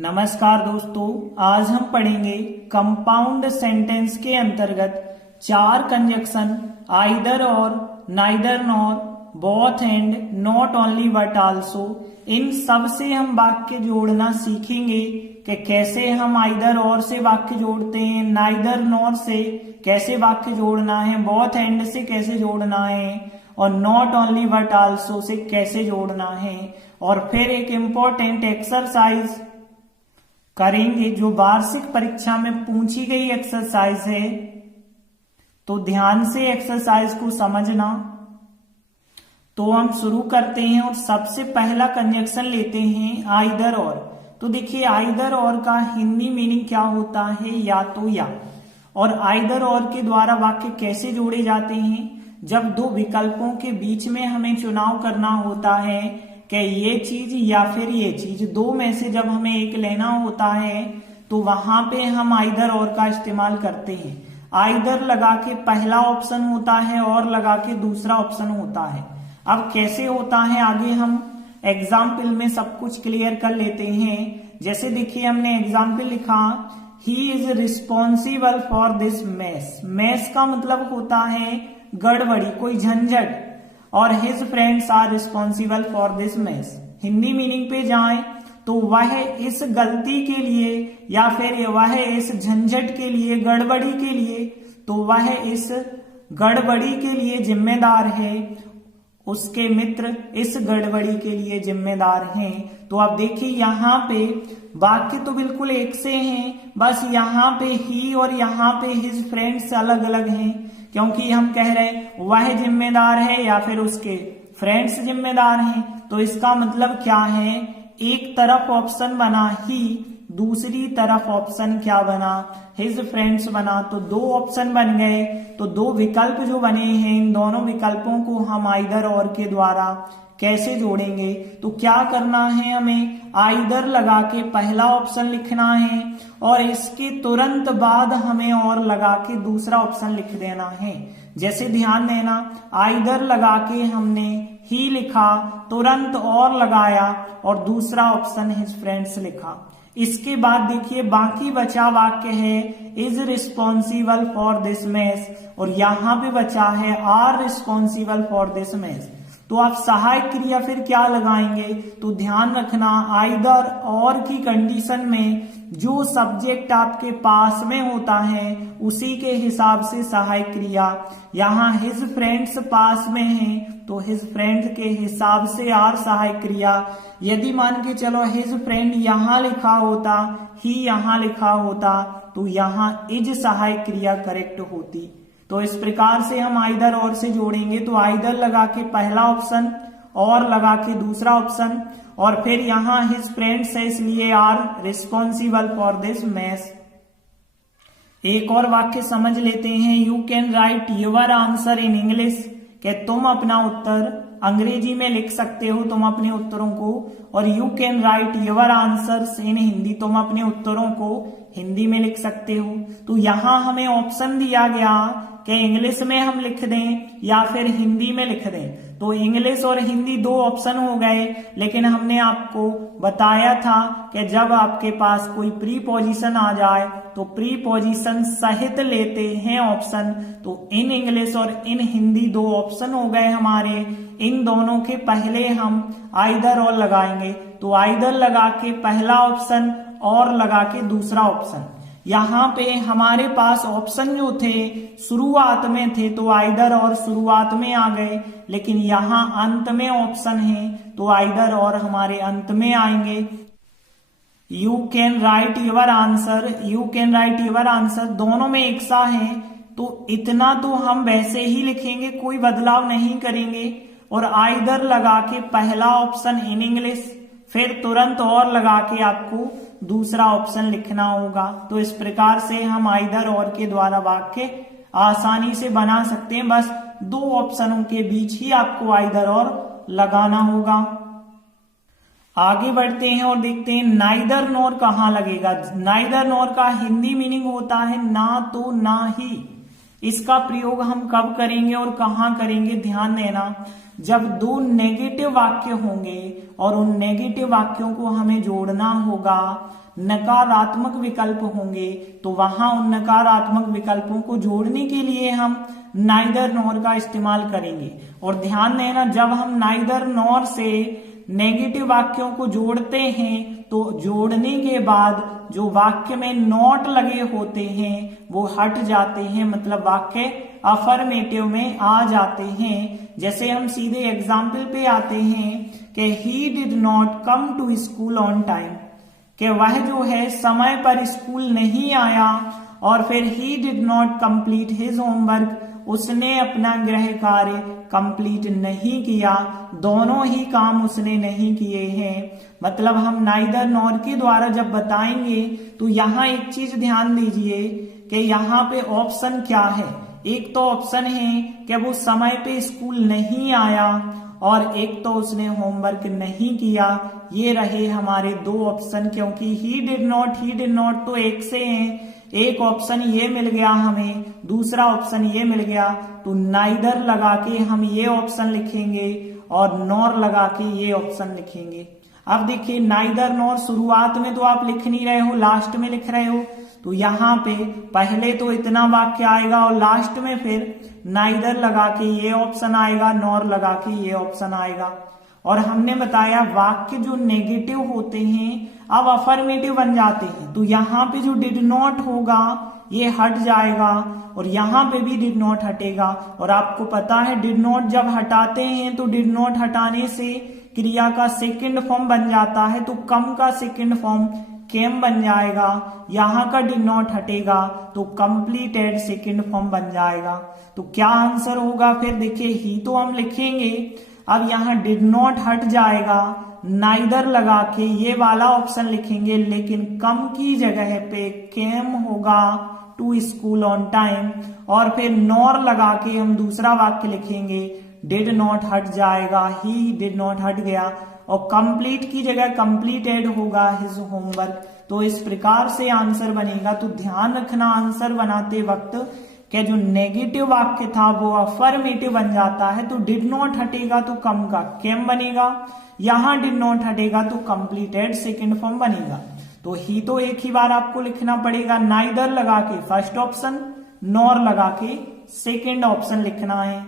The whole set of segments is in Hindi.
नमस्कार दोस्तों, आज हम पढ़ेंगे कंपाउंड सेंटेंस के अंतर्गत चार कंजक्शन आइदर और, neither nor, both and, not only but also. इन सब से हम वाक्य जोड़ना सीखेंगे कि कैसे हम आइदर और से वाक्य जोड़ते हैं, नाइदर नॉर से कैसे वाक्य जोड़ना है, बोथ एंड से कैसे जोड़ना है और not only but also say कैसे जोड़ना है। और फिर एक इम्पोर्टेंट एक्सरसाइज करेंगे जो वार्षिक परीक्षा में पूछी गई एक्सरसाइज है, तो ध्यान से एक्सरसाइज को समझना। तो हम शुरू करते हैं और सबसे पहला कंजक्शन लेते हैं आइदर और। तो देखिए आइदर और का हिंदी मीनिंग क्या होता है, या तो या। और आइदर और के द्वारा वाक्य कैसे जोड़े जाते हैं, जब दो विकल्पों के बीच में हमें चुनाव करना होता है कि ये चीज या फिर ये चीज, दो में से जब हमें एक लेना होता है तो वहां पे हम आइदर और का इस्तेमाल करते हैं। आइदर लगा के पहला ऑप्शन होता है और लगा के दूसरा ऑप्शन होता है। अब कैसे होता है आगे हम एग्जाम्पल में सब कुछ क्लियर कर लेते हैं। जैसे देखिए हमने एग्जाम्पल लिखा, he is responsible for this mess. Mess का मतलब होता है गड़बड़ी, कोई झंझट, और his friends are responsible for this mess. Hindi meaning पे जाएं तो वह इस गलती के लिए या फिर वह इस झंझट के लिए, गड़बड़ी के लिए, तो वह इस गड़बड़ी के लिए जिम्मेदार है। उसके मित्र इस गड़बड़ी के लिए जिम्मेदार हैं। तो आप देखिए यहाँ पे वाक्य तो बिल्कुल एक से हैं, बस यहाँ पे ही और यहाँ पे हिज फ्रेंड्स अलग अलग हैं, क्योंकि हम कह रहे वह जिम्मेदार है या फिर उसके फ्रेंड्स जिम्मेदार हैं। तो इसका मतलब क्या है, एक तरफ ऑप्शन बना ही, दूसरी तरफ ऑप्शन क्या बना, हिज फ्रेंड्स बना। तो दो ऑप्शन बन गए। तो दो विकल्प जो बने हैं, इन दोनों विकल्पों को हम आइदर और के द्वारा कैसे जोड़ेंगे। तो क्या करना है, हमें आइदर लगा के पहला ऑप्शन लिखना है और इसके तुरंत बाद हमें और लगा के दूसरा ऑप्शन लिख देना है। जैसे ध्यान देना, आइदर लगा के हमने ही लिखा, तुरंत और लगाया और दूसरा ऑप्शन हिज फ्रेंड्स लिखा। इसके बाद देखिए बाकी बचा वाक्य है is responsible for this mess, और यहां पे बचा है are responsible for this mess. तो आप सहायक क्रिया फिर क्या लगाएंगे, तो ध्यान रखना आइदर और की कंडीशन में जो सब्जेक्ट आपके पास में होता है उसी के हिसाब से सहायक क्रिया। यहाँ हिज फ्रेंड्स पास में है तो हिज फ्रेंड्स के हिसाब से आर सहायक क्रिया। यदि मान के चलो हिज फ्रेंड यहाँ लिखा होता, ही यहाँ लिखा होता, तो यहाँ इज सहायक क्रिया करेक्ट होती। तो इस प्रकार से हम आइदर और से जोड़ेंगे। तो आइदर लगा के पहला ऑप्शन और लगा के दूसरा ऑप्शन, और फिर यहाँ हिज फ्रेंड्स है इसलिए are responsible for this mess. एक और वाक्य समझ लेते हैं, you can write your answer in English, कि तुम अपना उत्तर अंग्रेजी में लिख सकते हो, तुम अपने उत्तरों को। और you can write your answers in Hindi, तुम अपने उत्तरों को हिंदी में लिख सकते हो। तो यहाँ हमें ऑप्शन दिया गया कि इंग्लिश में हम लिख दें या फिर हिंदी में लिख दें। तो इंग्लिश और हिंदी दो ऑप्शन हो गए, लेकिन हमने आपको बताया था कि जब आपके पास कोई प्री पोजीशन आ जाए तो प्री पोजीशन सहित लेते हैं ऑप्शन। तो इन इंग्लिश और इन हिंदी दो ऑप्शन हो गए हमारे। इन दोनों के पहले हम आइदर और लगाएंगे। तो आइदर लगा के पहला ऑप्शन और लगा के दूसरा ऑप्शन। यहाँ पे हमारे पास ऑप्शन जो थे शुरुआत में थे, तो आइदर और शुरुआत में आ गए, लेकिन यहाँ अंत में ऑप्शन है तो आइदर और हमारे अंत में आएंगे। You can write your answer, you can write your answer दोनों में एक सा है, तो इतना तो हम वैसे ही लिखेंगे, कोई बदलाव नहीं करेंगे। और आइदर लगा के पहला ऑप्शन इन इंग्लिश, फिर तुरंत और लगा के आपको दूसरा ऑप्शन लिखना होगा। तो इस प्रकार से हम आइदर और के द्वारा वाक्य आसानी से बना सकते हैं। बस दो ऑप्शनों के बीच ही आपको आइदर और लगाना होगा। आगे बढ़ते हैं और देखते हैं नाइदर नॉर कहाँ लगेगा। नाइदर नॉर का हिंदी मीनिंग होता है ना तो ना ही। इसका प्रयोग हम कब करेंगे और कहाँ करेंगे, ध्यान देना। जब दो नेगेटिव वाक्य होंगे और उन नेगेटिव वाक्यों को हमें जोड़ना होगा, नकारात्मक विकल्प होंगे, तो वहां उन नकारात्मक विकल्पों को जोड़ने के लिए हम नाइदर नॉर का इस्तेमाल करेंगे। और ध्यान देना, जब हम नाइदर नॉर से नेगेटिव वाक्यों को जोड़ते हैं तो जोड़ने के बाद जो वाक्य में नॉट लगे होते हैं वो हट जाते हैं, मतलब वाक्य अफर्मेटिव में आ जाते हैं। जैसे हम सीधे एग्जाम्पल पे आते हैं कि he did not come to school on time, कि वह जो है समय पर स्कूल नहीं आया। और फिर ही did not complete his homework, उसने अपना गृह कार्य कंप्लीट नहीं किया। दोनों ही काम उसने नहीं किए हैं। मतलब हम नाइदर नॉर के द्वारा जब बताएंगे तो यहाँ एक चीज ध्यान दीजिए कि यहाँ पे ऑप्शन क्या है। एक तो ऑप्शन है कि वो समय पे स्कूल नहीं आया और एक तो उसने होमवर्क नहीं किया। ये रहे हमारे दो ऑप्शन, क्योंकि ही डिड नॉट तो एक से हैं। एक ऑप्शन ये मिल गया हमें, दूसरा ऑप्शन ये मिल गया, तो नाइदर लगा के हम ये ऑप्शन लिखेंगे और नॉर लगा के ये ऑप्शन लिखेंगे। अब देखिए, नाइदर नॉर शुरुआत में तो आप लिख नहीं रहे हो, लास्ट में लिख रहे हो। तो यहाँ पे पहले तो इतना वाक्य आएगा और लास्ट में फिर नाइदर लगा के ये ऑप्शन आएगा, नॉर लगा के ये ऑप्शन आएगा। और हमने बताया वाक्य जो नेगेटिव होते हैं अब अफर्मेटिव बन जाते हैं, तो यहाँ पे जो डिड नॉट होगा ये हट जाएगा और यहाँ पे भी डिड नॉट हटेगा। और आपको पता है डिड नॉट जब हटाते हैं तो डिड नॉट हटाने से क्रिया का सेकंड फॉर्म बन जाता है, तो कम का सेकंड फॉर्म केम बन जाएगा। यहाँ का डिड नॉट हटेगा तो कंप्लीटेड सेकंड फॉर्म बन जाएगा। तो क्या आंसर होगा फिर, देखिए ही तो हम लिखेंगे, अब यहाँ डिड नॉट हट जाएगा, नाइदर लगा के ये वाला ऑप्शन लिखेंगे, लेकिन कम की जगह पे केम होगा टू स्कूल ऑन टाइम। और फिर नॉर लगा के हम दूसरा वाक्य लिखेंगे, डिड नॉट हट जाएगा, ही डिड नॉट हट गया और कंप्लीट की जगह कंप्लीटेड होगा हिज होमवर्क। तो इस प्रकार से आंसर बनेगा। तो ध्यान रखना आंसर बनाते वक्त कि जो नेगेटिव वाक्य था वो अफर्मेटिव बन जाता है, तो डिड नॉट हटेगा तो कम का केम बनेगा, यहां डिड नॉट हटेगा तो कंप्लीटेड सेकंड फॉर्म बनेगा। तो ही तो एक ही बार आपको लिखना पड़ेगा, नाइदर लगा के फर्स्ट ऑप्शन, नॉर लगा के सेकंड ऑप्शन लिखना है।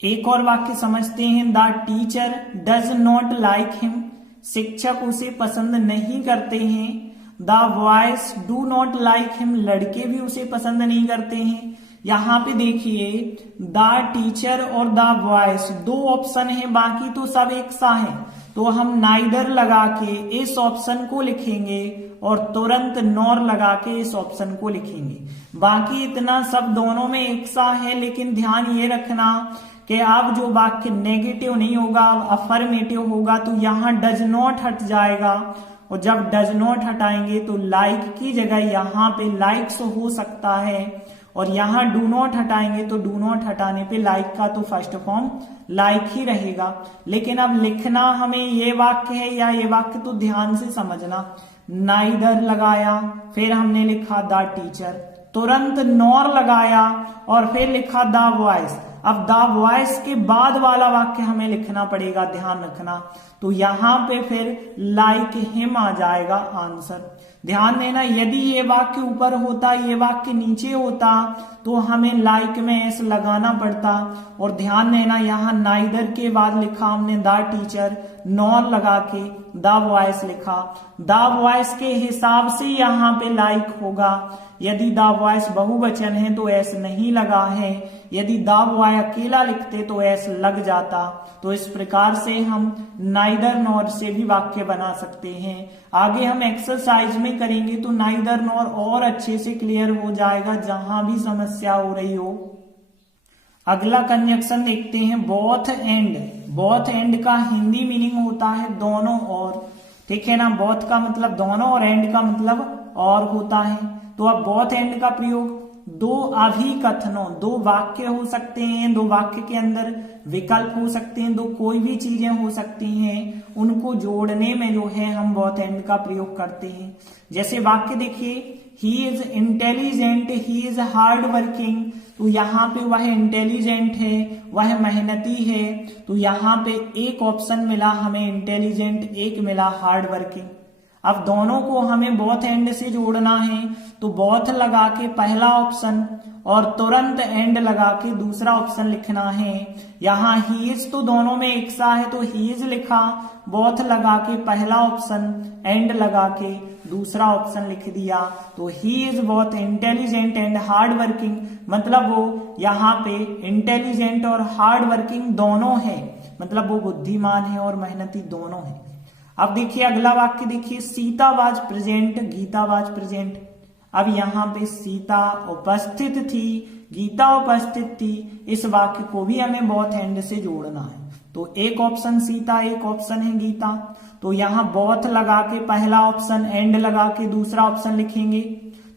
एक और वाक्य समझते हैं, the teacher does not like him, शिक्षक उसे पसंद नहीं करते हैं। The boys do not like him, लड़के भी उसे पसंद नहीं करते हैं। यहाँ पे देखिए द टीचर और द बॉयज दो ऑप्शन है, बाकी तो सब एक सा है। तो हम नाइदर लगा के इस ऑप्शन को लिखेंगे और तुरंत नॉर लगा के इस ऑप्शन को लिखेंगे। बाकी इतना सब दोनों में एक सा है, लेकिन ध्यान ये रखना कि अब जो वाक्य नेगेटिव नहीं होगा, अब अफर्मेटिव होगा, तो यहाँ डज नॉट हट जाएगा। और जब डज नॉट हटाएंगे तो लाइक की जगह यहाँ पे लाइक्स हो सकता है, और यहाँ डू नॉट हटाएंगे तो डू नॉट हटाने पे लाइक का तो फर्स्ट फॉर्म लाइक ही रहेगा। लेकिन अब लिखना हमें ये वाक्य है या ये वाक्य, तो ध्यान से समझना। नाइदर लगाया, फिर हमने लिखा द टीचर, तुरंत नॉर लगाया और फिर लिखा द बॉयज। अब द बॉयज के बाद वाला वाक्य हमें लिखना पड़ेगा, ध्यान रखना। तो यहाँ पे फिर लाइक हिम आ जाएगा आंसर। ध्यान देना, यदि ये वाक्य ऊपर होता, ये वाक्य नीचे होता, तो हमें लाइक में एस लगाना पड़ता। और ध्यान देना, यहाँ नाइदर के बाद लिखा हमने द टीचर, नॉर लगा के द बॉयज लिखा। द बॉयज के हिसाब से यहाँ पे लाइक होगा। यदि द बॉयज बहुवचन है तो एस नहीं लगा है, यदि द बॉय अकेला लिखते तो एस लग जाता। तो इस प्रकार से हम नाइदर नॉर से भी वाक्य बना सकते हैं। आगे हम एक्सरसाइज में करेंगे तो नाइदर नॉर और अच्छे से क्लियर हो जाएगा, जहां भी समस्या हो रही हो। अगला कंजक्शन देखते हैं, बोथ एंड। बोथ एंड का हिंदी मीनिंग होता है दोनों और, ठीक है ना। बोथ का मतलब दोनों और एंड का मतलब और होता है। तो अब बोथ एंड का प्रयोग दो अभिकथनों, दो वाक्य हो सकते हैं, दो वाक्य के अंदर विकल्प हो सकते हैं, दो कोई भी चीजें हो सकती हैं, उनको जोड़ने में जो है हम बोथ एंड का प्रयोग करते हैं। जैसे वाक्य देखिए, he is intelligent, he is hard working, तो यहाँ पे वह इंटेलिजेंट है, वह मेहनती है, तो यहाँ पे एक ऑप्शन मिला हमें इंटेलिजेंट, एक मिला हार्ड वर्किंग। अब दोनों को हमें बोथ एंड से जोड़ना है, तो बोथ लगा के पहला ऑप्शन और तुरंत एंड लगा के दूसरा ऑप्शन लिखना है। यहाँ ही इज तो दोनों में एक सा है, तो ही इज लिखा, बोथ लगा के पहला ऑप्शन, एंड लगा के दूसरा ऑप्शन लिख दिया। तो he is both intelligent and hard working, मतलब वो यहाँ पे इंटेलिजेंट और हार्ड वर्किंग दोनों है, मतलब वो बुद्धिमान है और मेहनती दोनों है। अब देखिए अगला वाक्य देखिए, Sita was present, Gita was present. अब यहाँ पे सीता उपस्थित थी, गीता उपस्थित थी, इस वाक्य को भी हमें बोथ एंड से जोड़ना है। तो एक ऑप्शन सीता, एक ऑप्शन है गीता, तो यहाँ बोथ लगा के पहला ऑप्शन, एंड लगा के दूसरा ऑप्शन लिखेंगे।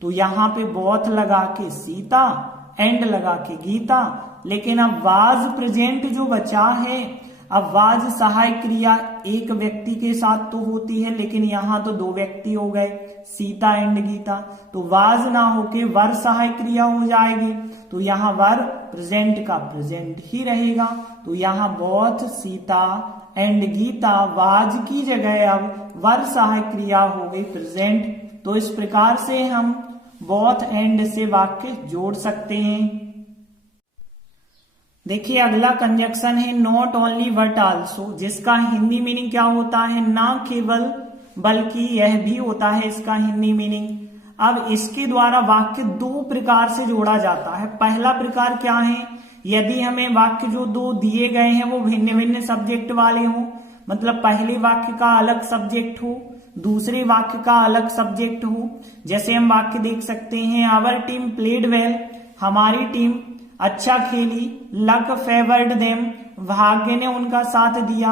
तो यहाँ पे बोथ लगा के सीता, एंड लगा के गीता। लेकिन अब वाज प्रेजेंट जो बचा है, अब वाज सहायक क्रिया एक व्यक्ति के साथ तो होती है, लेकिन यहाँ तो दो व्यक्ति हो गए, सीता एंड गीता, तो वाज ना होके वर सहायक क्रिया हो जाएगी, तो यहाँ वर प्रेजेंट का प्रेजेंट ही रहेगा। तो यहाँ both Sita and Gita, was की जगह अब वर सहायक क्रिया हो गई प्रेजेंट। तो इस प्रकार से हम बोथ एंड से वाक्य जोड़ सकते हैं। देखिए अगला कंजक्शन है नॉट ओनली बट आल्सो, जिसका हिंदी मीनिंग क्या होता है, ना केवल बल्कि यह भी होता है इसका हिंदी मीनिंग। अब इसके द्वारा वाक्य दो प्रकार से जोड़ा जाता है। पहला प्रकार क्या है, यदि हमें वाक्य जो दो दिए गए हैं वो भिन्न भिन्न सब्जेक्ट वाले हो, मतलब पहले वाक्य का अलग सब्जेक्ट हो, दूसरे वाक्य का अलग सब्जेक्ट हो। जैसे हम वाक्य देख सकते हैं, आवर टीम प्लेड वेल, हमारी टीम अच्छा खेली, लक फेवर्ड देम, भाग्य ने उनका साथ दिया।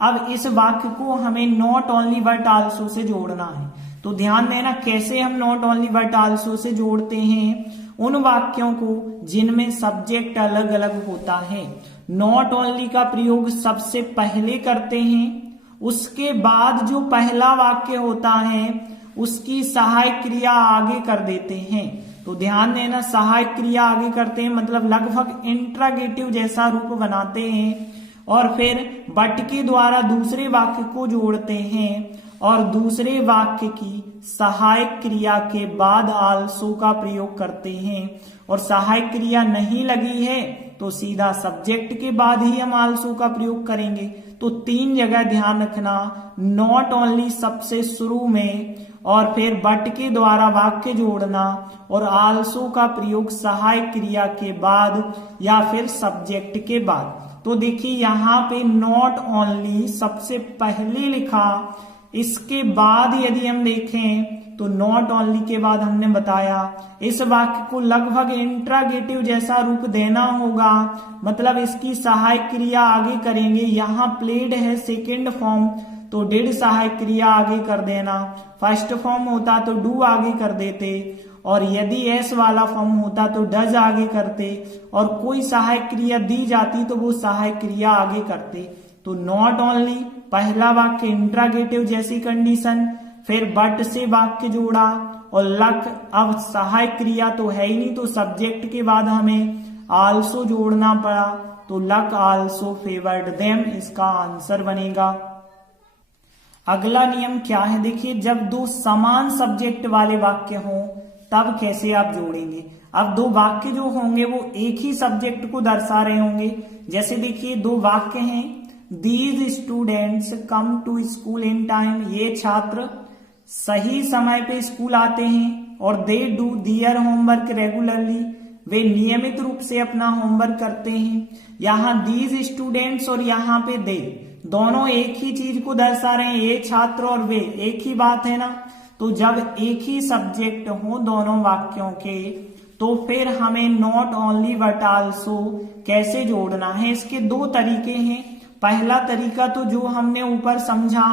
अब इस वाक्य को हमें not only but also say जोड़ना है। तो ध्यान देना कैसे हम not only but also say जोड़ते हैं, उन वाक्यों को जिनमें सब्जेक्ट अलग अलग होता है। नॉट ओनली का प्रयोग सबसे पहले करते हैं, उसके बाद जो पहला वाक्य होता है उसकी सहायक क्रिया आगे कर देते हैं। तो ध्यान देना, सहायक क्रिया आगे करते हैं मतलब लगभग इंट्रागेटिव जैसा रूप बनाते हैं, और फिर बट के द्वारा दूसरे वाक्य को जोड़ते हैं, और दूसरे वाक्य की सहायक क्रिया के बाद आल्सो का प्रयोग करते हैं। और सहायक क्रिया नहीं लगी है तो सीधा सब्जेक्ट के बाद ही हम आल्सो का प्रयोग करेंगे। तो तीन जगह ध्यान रखना, नॉट ओनली सबसे शुरू में, और फिर बट के द्वारा वाक्य जोड़ना, और आल्सो का प्रयोग सहायक क्रिया के बाद या फिर सब्जेक्ट के बाद। तो देखिए यहाँ पे नॉट ओनली सबसे पहले लिखा, इसके बाद यदि हम देखें तो नॉट ओनली के बाद हमने बताया इस वाक्य को लगभग इंट्रागेटिव जैसा रूप देना होगा, मतलब इसकी सहायक क्रिया आगे करेंगे। यहाँ प्लेड है सेकेंड फॉर्म, तो डिड सहायक क्रिया आगे कर देना, फर्स्ट फॉर्म होता तो डू आगे कर देते, और यदि एस वाला फॉर्म होता तो डज आगे करते, और कोई सहायक क्रिया दी जाती तो वो सहायक क्रिया आगे करते। तो नॉट ओनली पहला वाक्य इंट्रागेटिव जैसी कंडीशन, फिर बट से वाक्य जोड़ा, और लक अब सहायक क्रिया तो है ही नहीं, तो सब्जेक्ट के बाद हमें आल्सो जोड़ना पड़ा, तो लक आल्सो फेवर्ड देम इसका आंसर बनेगा। अगला नियम क्या है, देखिए जब दो समान सब्जेक्ट वाले वाक्य हों तब कैसे आप जोड़ेंगे। अब दो वाक्य जो होंगे वो एक ही सब्जेक्ट को दर्शा रहे होंगे। जैसे देखिए दो वाक्य हैं, these students come to school in time, ये छात्र सही समय पे स्कूल आते हैं, और they do their homework regularly, वे नियमित रूप से अपना होमवर्क करते हैं। यहाँ दीज स्टूडेंट्स और यहाँ पे दे दोनों एक ही चीज को दर्शा रहे हैं, ये छात्र और वे एक ही बात है ना। तो जब एक ही सब्जेक्ट हो दोनों वाक्यों के, तो फिर हमें नॉट ओनली बट आल्सो कैसे जोड़ना है, इसके दो तरीके हैं। पहला तरीका तो जो हमने ऊपर समझा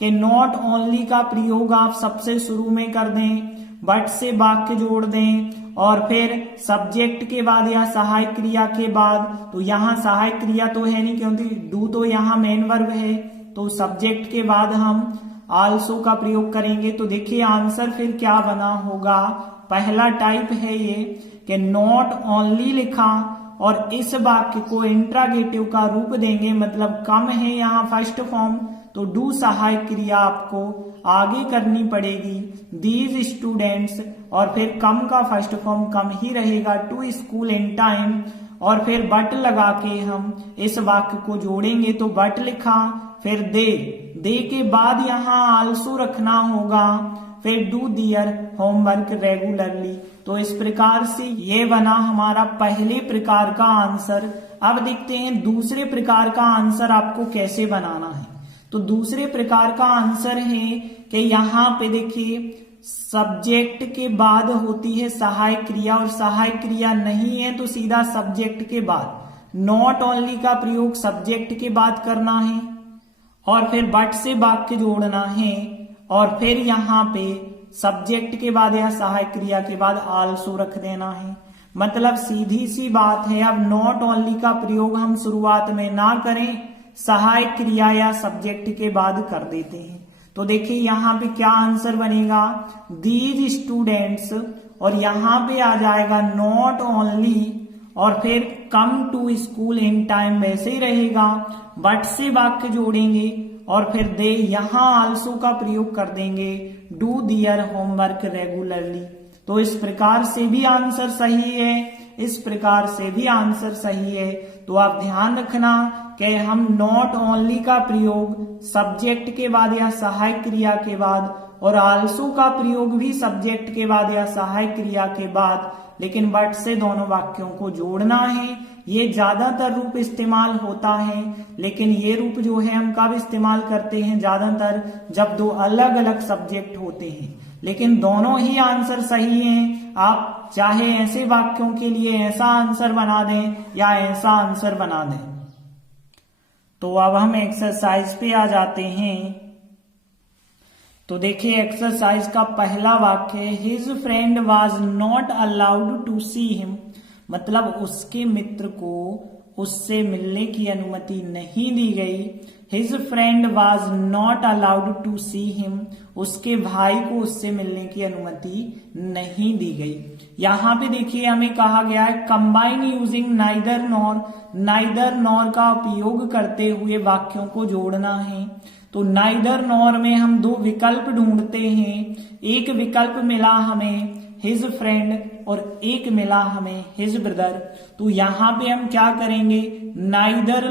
कि नॉट ओनली का प्रयोग आप सबसे शुरू में कर दें, बट से वाक्य जोड़ दें और फिर सब्जेक्ट के बाद या सहायक क्रिया के बाद, तो यहाँ सहायक क्रिया तो है नहीं क्योंकि डू तो यहाँ मेन वर्ब है, तो सब्जेक्ट के बाद हम आल्सो का प्रयोग करेंगे। तो देखिए आंसर फिर क्या बना होगा। पहला टाइप है ये कि नॉट ओनली लिखा और इस वाक्य को इंट्रागेटिव का रूप देंगे, मतलब कम है यहाँ फर्स्ट फॉर्म, तो डू सहायक क्रिया आपको आगे करनी पड़ेगी, दीज स्टूडेंट्स, और फिर कम का फर्स्ट फॉर्म कम ही रहेगा, टू स्कूल इन टाइम, और फिर बट लगा के हम इस वाक्य को जोड़ेंगे। तो बट लिखा, फिर दे के बाद यहाँ आल्सो रखना होगा, फिर डू दियर होमवर्क रेगुलरली। तो इस प्रकार से ये बना हमारा पहले प्रकार का आंसर। अब देखते हैं दूसरे प्रकार का आंसर आपको कैसे बनाना है। तो दूसरे प्रकार का आंसर है कि यहाँ पे देखिए सब्जेक्ट के बाद होती है सहायक क्रिया और सहायक क्रिया नहीं है तो सीधा सब्जेक्ट के बाद नॉट ओनली का प्रयोग सब्जेक्ट के बाद करना है और फिर बट से वाक्य जोड़ना है और फिर यहाँ पे सब्जेक्ट के बाद या सहायक क्रिया के बाद आल्सो रख देना है। मतलब सीधी सी बात है। अब नॉट ओनली का प्रयोग हम शुरुआत में ना करें, सहायक क्रिया या सब्जेक्ट के बाद कर देते हैं। तो देखिए यहाँ पे क्या आंसर बनेगा, दीज स्टूडेंट्स, और यहाँ पे आ जाएगा नॉट ओनली और फिर come to school in time वैसे ही रहेगा, बट से वाक्य जोड़ेंगे और फिर दे यहाँ आल्सो का प्रयोग कर देंगे, डू दियर होमवर्क रेगुलरली। तो इस प्रकार से भी आंसर सही है, इस प्रकार से भी आंसर सही है। तो आप ध्यान रखना कि हम नॉट ओनली का प्रयोग सब्जेक्ट के बाद या सहायक क्रिया के बाद और आल्सो का प्रयोग भी सब्जेक्ट के बाद या सहायक क्रिया के बाद, लेकिन बट से दोनों वाक्यों को जोड़ना है। ये ज्यादातर रूप इस्तेमाल होता है, लेकिन ये रूप जो है हम कब इस्तेमाल करते हैं, ज्यादातर जब दो अलग अलग सब्जेक्ट होते हैं। लेकिन दोनों ही आंसर सही हैं। आप चाहे ऐसे वाक्यों के लिए ऐसा आंसर बना दें या ऐसा आंसर बना दें। तो अब हम एक्सरसाइज पे आ जाते हैं। तो देखिए एक्सरसाइज का पहला वाक्य है, his friend was not allowed to see him, मतलब उसके मित्र को उससे मिलने की अनुमति नहीं दी गई। His friend was not allowed to see him, उसके भाई को उससे मिलने की अनुमति नहीं दी गई। यहाँ पे देखिए हमें कहा गया है combine using neither nor, neither nor का उपयोग करते हुए वाक्यों को जोड़ना है। तो नाइदर नॉर में हम दो विकल्प ढूंढते हैं। एक विकल्प मिला हमें हिज फ्रेंड और एक मिला हमें हिज ब्रदर। तो यहाँ पे हम क्या करेंगे, नाइदर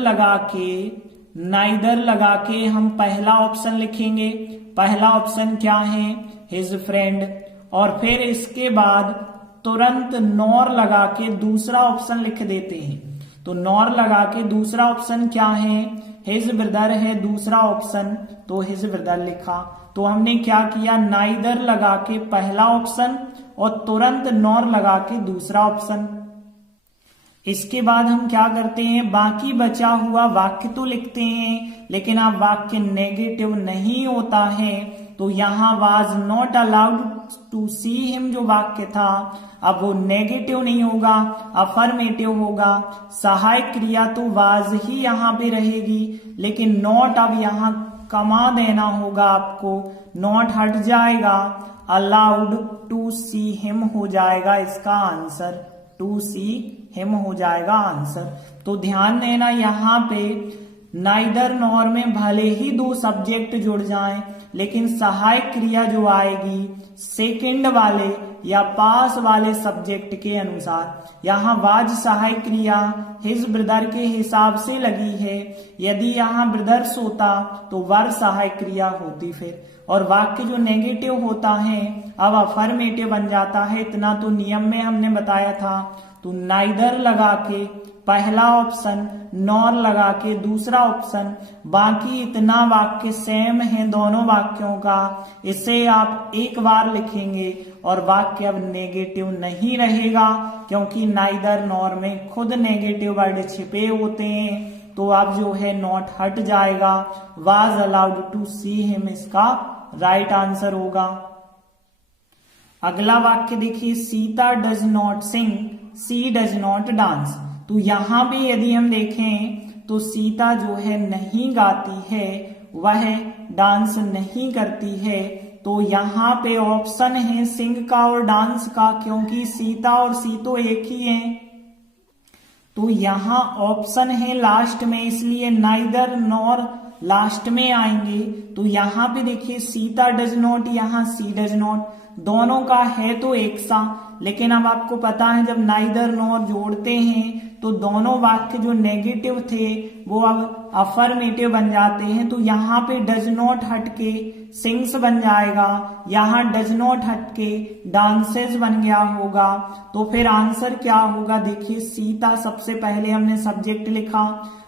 लगा के हम पहला ऑप्शन लिखेंगे। पहला ऑप्शन क्या है, हिज फ्रेंड, और फिर इसके बाद तुरंत नॉर लगा के दूसरा ऑप्शन लिख देते हैं। तो नॉर लगा के दूसरा ऑप्शन क्या है, हिज ब्रदर है दूसरा ऑप्शन, तो हिज ब्रदर लिखा। तो हमने क्या किया, नाइदर लगा के पहला ऑप्शन और तुरंत नॉर लगा के दूसरा ऑप्शन। इसके बाद हम क्या करते हैं, बाकी बचा हुआ वाक्य तो लिखते हैं, लेकिन अब वाक्य नेगेटिव नहीं होता है। तो यहाँ was not allowed to see him जो वाक्य था, अब वो नेगेटिव नहीं होगा, अफर्मेटिव होगा। सहायक क्रिया तो वाज ही यहाँ पे रहेगी, लेकिन नॉट अब यहाँ कमा देना होगा आपको, नॉट हट जाएगा, अलाउड टू सी हिम हो जाएगा इसका आंसर, टू सी हिम हो जाएगा आंसर। तो ध्यान देना यहाँ पे नाइदर नॉर में भले ही दो सब्जेक्ट जुड़ जाएं, लेकिन सहायक क्रिया जो आएगी सेकंड वाले या पास वाले सब्जेक्ट के अनुसार। यहाँ वाज सहायक क्रिया हिज ब्रदर के हिसाब से लगी है। यदि यहाँ ब्रदर्स होता तो वर सहायक क्रिया होती फिर, और वाक्य जो नेगेटिव होता है अब अफर्मेटिव बन जाता है। इतना तो नियम में हमने बताया था। तो नाइदर लगा के पहला ऑप्शन, नॉर लगा के दूसरा ऑप्शन, बाकी इतना वाक्य सेम है दोनों वाक्यों का। इसे आप एक बार लिखेंगे और वाक्य अब नेगेटिव नहीं रहेगा, क्योंकि नाइदर नॉर में खुद नेगेटिव वर्ड छिपे होते हैं। तो अब जो है नॉट हट जाएगा, was allowed to see him इसका राइट आंसर होगा। अगला वाक्य देखिए, Sita does not sing, she does not dance. तो यहां भी यदि हम देखें तो सीता जो है नहीं गाती है, वह डांस नहीं करती है। तो यहाँ पे ऑप्शन है सिंग का और डांस का, क्योंकि सीता और सी तो एक ही है। तो यहाँ ऑप्शन है लास्ट में, इसलिए नाइदर नॉर लास्ट में आएंगे। तो यहाँ पे देखिए सीता डज नॉट, यहाँ सी डज नॉट, दोनों का है तो एक सा, लेकिन अब आपको पता है जब नाइदर नॉर जोड़ते हैं तो दोनों वाक्य जो नेगेटिव थे वो अब अफर्मेटिव बन जाते हैं। तो यहाँ पे डज नॉट हटके सिंग्स बन जाएगा, यहाँ डज नॉट हटके डांसेस बन गया होगा। तो फिर आंसर क्या होगा, देखिए सीता सबसे पहले हमने सब्जेक्ट लिखा,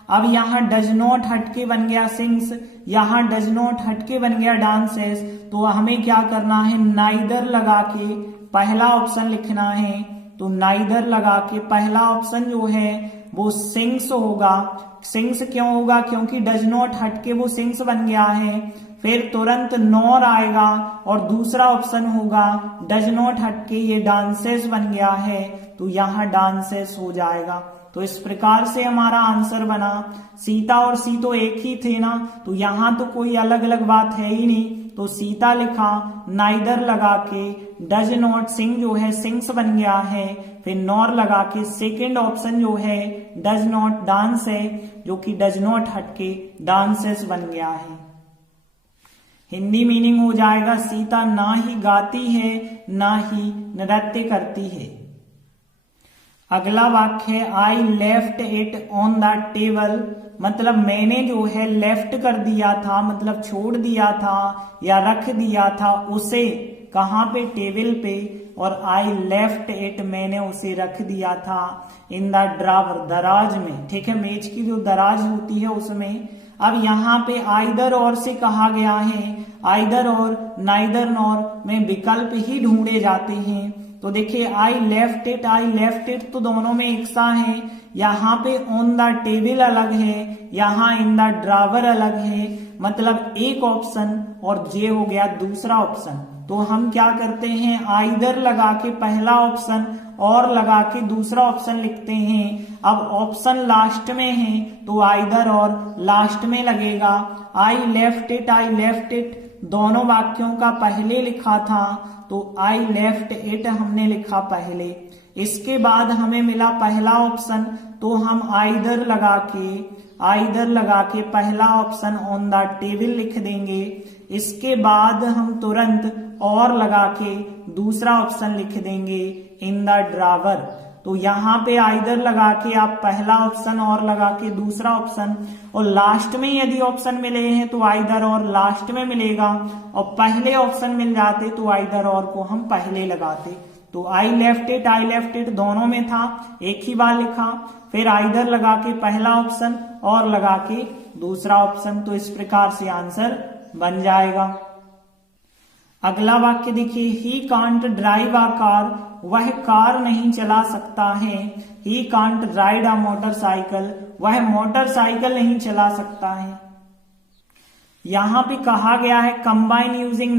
अब यहाँ डज नॉट हटके बन गया सिंग्स, यहाँ डज नॉट हटके बन गया डांसेस। तो हमें क्या करना है, नाइदर लगा के पहला ऑप्शन लिखना है। तो नाइदर लगा के पहला ऑप्शन जो है वो सिंग्स होगा। सिंग्स क्यों होगा, क्योंकि डज नॉट हटके वो सिंग्स बन गया है। फिर तुरंत नॉर आएगा और दूसरा ऑप्शन होगा डज नॉट हटके ये डांसेस बन गया है, तो यहाँ डांसेस हो जाएगा। तो इस प्रकार से हमारा आंसर बना। सीता और सी तो एक ही थे ना, तो यहाँ तो कोई अलग अलग बात है ही नहीं। तो सीता लिखा, नाइदर लगा के डज नॉट सिंग जो है सिंग्स बन गया है, फिर नॉर लगा के सेकेंड ऑप्शन जो है डज नॉट डांस है, जो कि डज नॉट हटके डांसेस बन गया है। हिंदी मीनिंग हो जाएगा, सीता ना ही गाती है ना ही नृत्य करती है। अगला वाक्य है, I left it on the table, मतलब मैंने जो है लेफ्ट कर दिया था, मतलब छोड़ दिया था या रख दिया था उसे, कहाँ पे, टेबल पे। और आई लेफ्ट इट, मैंने उसे रख दिया था, इन द ड्रावर, दराज में, ठीक है, मेज की जो दराज होती है उसमें। अब यहाँ पे आइदर और से कहा गया है, आइदर और नाइदर नॉर में विकल्प ही ढूंढे जाते हैं। तो देखिए आई लेफ्ट इट तो दोनों में एक सा है, यहाँ पे ऑन द टेबल अलग है, यहाँ इन द ड्रावर अलग है, मतलब एक ऑप्शन और जे हो गया दूसरा ऑप्शन। तो हम क्या करते हैं, आइदर लगा के पहला ऑप्शन और लगा के दूसरा ऑप्शन लिखते हैं। अब ऑप्शन लास्ट में है तो आइदर और लास्ट में लगेगा। आई लेफ्ट इट दोनों वाक्यों का पहले लिखा था, तो आई लेफ्ट इट हमने लिखा पहले। इसके बाद हमें मिला पहला ऑप्शन, तो हम आइदर लगा के पहला ऑप्शन ऑन द टेबल लिख देंगे। इसके बाद हम तुरंत और लगा के दूसरा ऑप्शन लिख देंगे इन द ड्रावर। तो यहाँ पे आइदर लगा के आप पहला ऑप्शन और लगा के दूसरा ऑप्शन, और लास्ट में यदि ऑप्शन मिले हैं तो आइदर और लास्ट में मिलेगा, और पहले ऑप्शन मिल जाते तो आइदर और को हम पहले लगाते। तो आई लेफ्ट इट दोनों में था, एक ही बार लिखा, फिर आइदर लगा के पहला ऑप्शन और लगा के दूसरा ऑप्शन। तो इस प्रकार से आंसर बन जाएगा। अगला वाक्य देखिए, he can't drive a car, वह कार नहीं चला सकता है। He can't ride a motorcycle, वह मोटरसाइकिल नहीं चला सकता है। यहां पे कहा गया है कंबाइन यूजिंग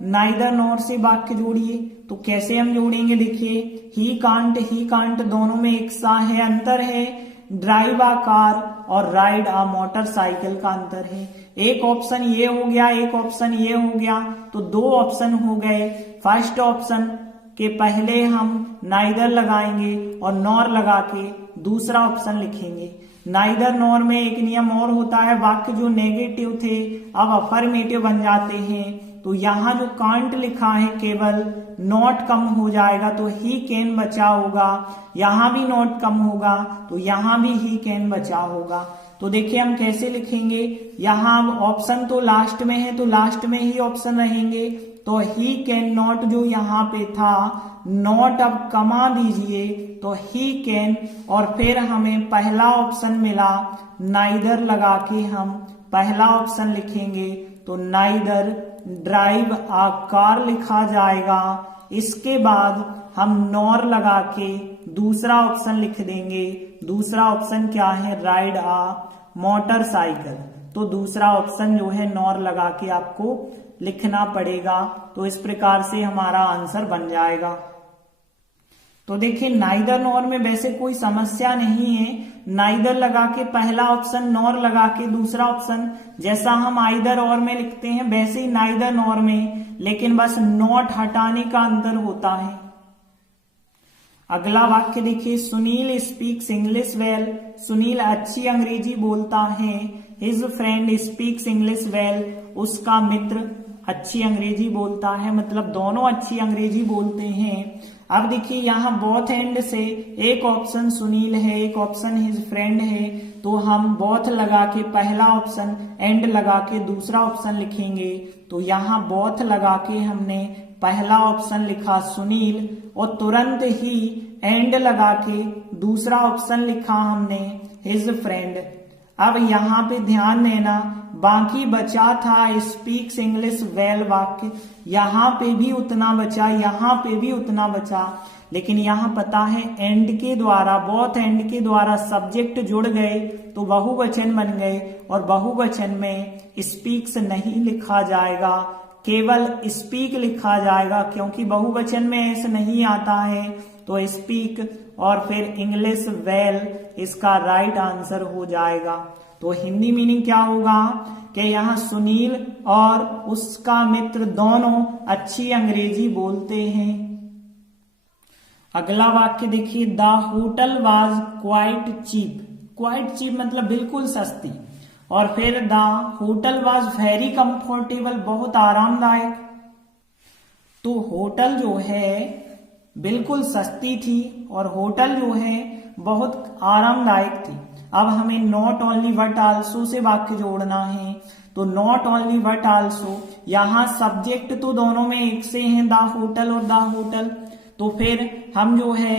नाइदर नॉर से वाक्य जोड़िए। तो कैसे हम जोड़ेंगे, देखिए ही कांट दोनों में एक सा है, अंतर है। ड्राइव अ कार और राइड अ मोटरसाइकिल का अंतर है। एक ऑप्शन ये हो गया, एक ऑप्शन ये हो गया, तो दो ऑप्शन हो गए। फर्स्ट ऑप्शन के पहले हम नाइदर लगाएंगे और नॉर लगा के दूसरा ऑप्शन लिखेंगे। नाइदर नॉर में एक नियम और होता है, वाक्य जो नेगेटिव थे अब अफर्मेटिव बन जाते हैं। तो यहाँ जो कांट लिखा है केवल नॉट कम हो जाएगा, तो ही कैन बचा होगा। यहाँ भी नॉट कम होगा तो यहाँ भी ही कैन बचा होगा। तो देखिए हम कैसे लिखेंगे, यहाँ ऑप्शन तो लास्ट में है तो लास्ट में ही ऑप्शन रहेंगे। तो ही कैन नॉट जो यहाँ पे था, नॉट अब कमा दीजिए तो ही कैन, और फिर हमें पहला ऑप्शन मिला, नाइदर लगा के हम पहला ऑप्शन लिखेंगे। तो नाइदर ड्राइव आ कार लिखा जाएगा। इसके बाद हम नॉर लगा के दूसरा ऑप्शन लिख देंगे। दूसरा ऑप्शन क्या है, राइड आ मोटरसाइकिल। तो दूसरा ऑप्शन जो है नॉर लगा के आपको लिखना पड़ेगा। तो इस प्रकार से हमारा आंसर बन जाएगा। तो देखिए नाइदर नॉर में वैसे कोई समस्या नहीं है। नाइदर लगा के पहला ऑप्शन, नॉर लगा के दूसरा ऑप्शन, जैसा हम आइदर और में लिखते हैं वैसे ही नाइदर नॉर में, लेकिन बस नॉट हटाने का अंतर होता है। अगला वाक्य देखिए, Sunil speaks English well. Sunil अच्छी अंग्रेजी बोलता है। His friend speaks English well. उसका मित्र अच्छी अंग्रेजी बोलता है, मतलब दोनों अच्छी अंग्रेजी बोलते हैं। अब देखिए यहाँ बोथ एंड से एक ऑप्शन सुनील है, एक ऑप्शन हिज फ्रेंड है, तो हम बोथ लगा के पहला ऑप्शन, एंड लगा के दूसरा ऑप्शन लिखेंगे। तो यहाँ बोथ लगा के हमने पहला ऑप्शन लिखा सुनील, और तुरंत ही एंड लगा के दूसरा ऑप्शन लिखा हमने हिज फ्रेंड। अब यहाँ पे ध्यान देना, बाकी बचा था स्पीक्स इंग्लिश वेल वाक्य, यहाँ पे भी उतना बचा, यहाँ पे भी उतना बचा, लेकिन यहाँ पता है एंड के द्वारा, बोथ एंड के द्वारा सब्जेक्ट जुड़ गए तो बहुवचन बन गए, और बहुवचन में स्पीक्स नहीं लिखा जाएगा, केवल स्पीक लिखा जाएगा, क्योंकि बहुवचन में ऐसे नहीं आता है। तो स्पीक और फिर इंग्लिश वेल इसका राइट आंसर हो जाएगा। तो हिंदी मीनिंग क्या होगा कि यहाँ सुनील और उसका मित्र दोनों अच्छी अंग्रेजी बोलते हैं। अगला वाक्य देखिए, the hotel was quite cheap. Quite cheap मतलब बिल्कुल सस्ती, और फिर the hotel was very comfortable, बहुत आरामदायक। तो होटल जो है बिल्कुल सस्ती थी और होटल जो है बहुत आरामदायक थी। अब हमें not only but also say वाक्य जोड़ना है। तो नॉट ओनली बट आल्सो, यहाँ सब्जेक्ट तो दोनों में एक से हैं, द होटल और द होटल। तो फिर हम जो है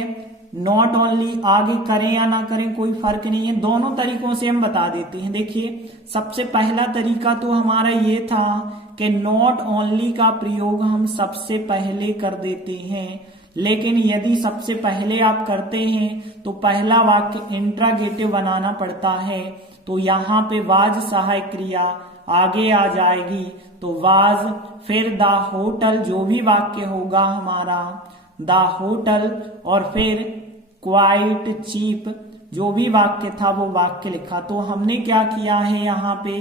नॉट ओनली आगे करें या ना करें कोई फर्क नहीं है, दोनों तरीकों से हम बता देते हैं। देखिए सबसे पहला तरीका तो हमारा ये था कि नॉट ओनली का प्रयोग हम सबसे पहले कर देते हैं, लेकिन यदि सबसे पहले आप करते हैं तो पहला वाक्य इंट्रागेटिव बनाना पड़ता है। तो यहाँ पे वाज सहायक क्रिया आगे आ जाएगी, तो वाज, फिर द होटल जो भी वाक्य होगा हमारा, द होटल, और फिर क्वाइट चीप जो भी वाक्य था वो वाक्य लिखा। तो हमने क्या किया है यहाँ पे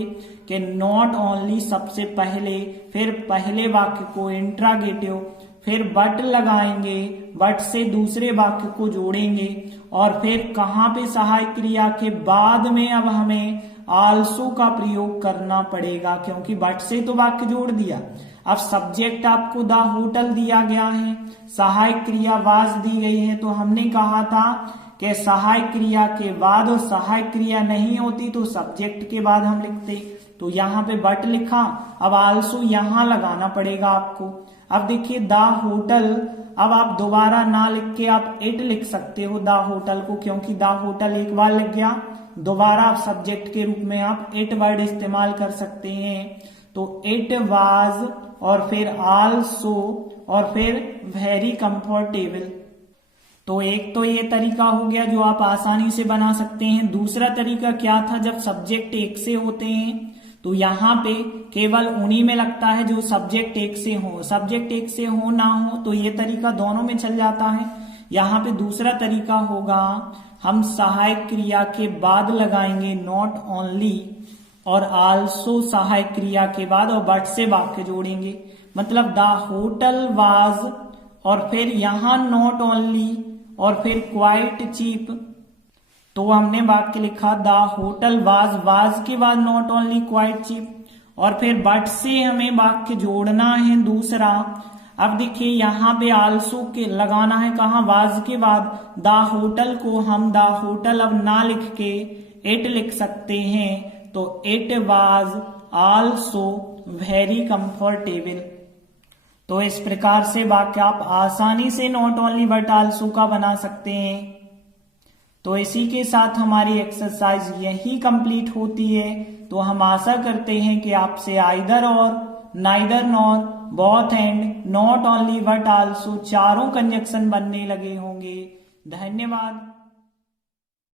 कि नॉट ओनली सबसे पहले, फिर पहले वाक्य को इंट्रागेटिव, फिर बट लगाएंगे, बट से दूसरे वाक्य को जोड़ेंगे, और फिर कहाँ पे सहायक क्रिया के बाद में अब हमें आल्सो का प्रयोग करना पड़ेगा, क्योंकि बट से तो वाक्य जोड़ दिया। अब सब्जेक्ट आपको द होटल दिया गया है, सहायक क्रिया वाज दी गई है, तो हमने कहा था कि सहायक क्रिया के बाद, और सहायक क्रिया नहीं होती तो सब्जेक्ट के बाद हम लिखते। तो यहाँ पे बट लिखा, अब आल्सो यहाँ लगाना पड़ेगा आपको। अब देखिए द होटल, अब आप दोबारा ना लिख के आप इट लिख सकते हो द होटल को, क्योंकि द होटल एक बार लिख गया, दोबारा आप सब्जेक्ट के रूप में आप इट वर्ड इस्तेमाल कर सकते हैं। तो इट वाज, और फिर आल्सो, और फिर वेरी कंफर्टेबल। तो एक तो ये तरीका हो गया जो आप आसानी से बना सकते हैं। दूसरा तरीका क्या था, जब सब्जेक्ट एक से होते हैं तो यहाँ पे केवल उन्हीं में लगता है जो सब्जेक्ट एक से हो, सब्जेक्ट एक से हो ना हो तो ये तरीका दोनों में चल जाता है। यहाँ पे दूसरा तरीका होगा, हम सहायक क्रिया के बाद लगाएंगे नॉट ओनली, और आल्सो सहायक क्रिया के बाद और बट से वाक्य जोड़ेंगे। मतलब द होटल वाज, और फिर यहाँ नॉट ओनली, और फिर क्वाइट चीप। तो हमने वाक्य लिखा द होटल वाज, वाज के बाद नॉट ओनली क्वाइट चीप, और फिर बट से हमें वाक्य जोड़ना है दूसरा। अब देखिए यहाँ पे आल्सो के लगाना है कहाँ, वाज के बाद। द होटल को हम द होटल अब ना लिख के इट लिख सकते हैं, तो it was also very comfortable. तो इस प्रकार से वाक्य आप आसानी से नॉट ओनली बट आल्सो का बना सकते हैं। तो इसी के साथ हमारी एक्सरसाइज यही कंप्लीट होती है। तो हम आशा करते हैं कि आपसे आइदर और, neither nor, both and, not only but also चारों कंजक्शन बनने लगे होंगे। धन्यवाद।